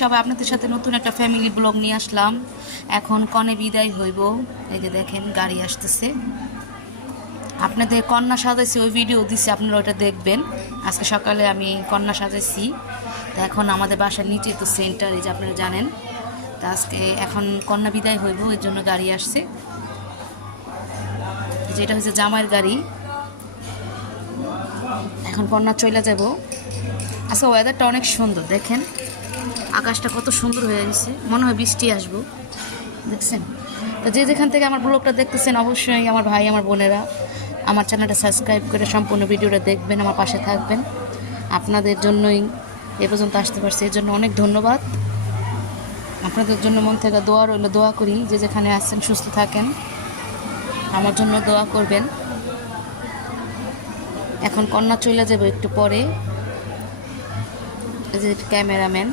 সবাই আপনাদের সাথে নতুন একটা ফ্যামিলি ব্লগ নিয়ে আসলাম। এখন কনে বিদায় হইব। এই যে দেখেন গাড়ি আসতেছে। আপনাদের কন্যা সাজাইছি, ওই ভিডিও দিছি, আপনারা ওটা দেখবেন। আজকে সকালে আমি কন্যা সাজাইছি। তো এখন আমাদের বাসার নিচে তো সেন্টার, এই যে আপনারা জানেন। তা আজকে এখন কন্যা বিদায় হইব, এর জন্য গাড়ি আসছে। যেটা হচ্ছে জামাইয়ের গাড়ি। এখন কন্যা চলে যাব। আচ্ছা, ওয়েদারটা অনেক সুন্দর, দেখেন আকাশটা কত সুন্দর হয়ে গেছে, মনে হয় বৃষ্টি আসবো। দেখছেন? তো যে যেখান থেকে আমার ব্লগটা দেখতেছেন, অবশ্যই আমার ভাই আমার বোনেরা আমার চ্যানেলটা সাবস্ক্রাইব করে সম্পূর্ণ ভিডিওটা দেখবেন, আমার পাশে থাকবেন। আপনাদের জন্যই এ পর্যন্ত আসতে পারছি, এর জন্য অনেক ধন্যবাদ। আপনাদের জন্য মন থেকে দোয়া রইল, দোয়া করি যে যেখানে আছেন সুস্থ থাকেন, আমার জন্য দোয়া করবেন। এখন কন্যা চলে যাবে একটু পরে। এই যে ক্যামেরাম্যান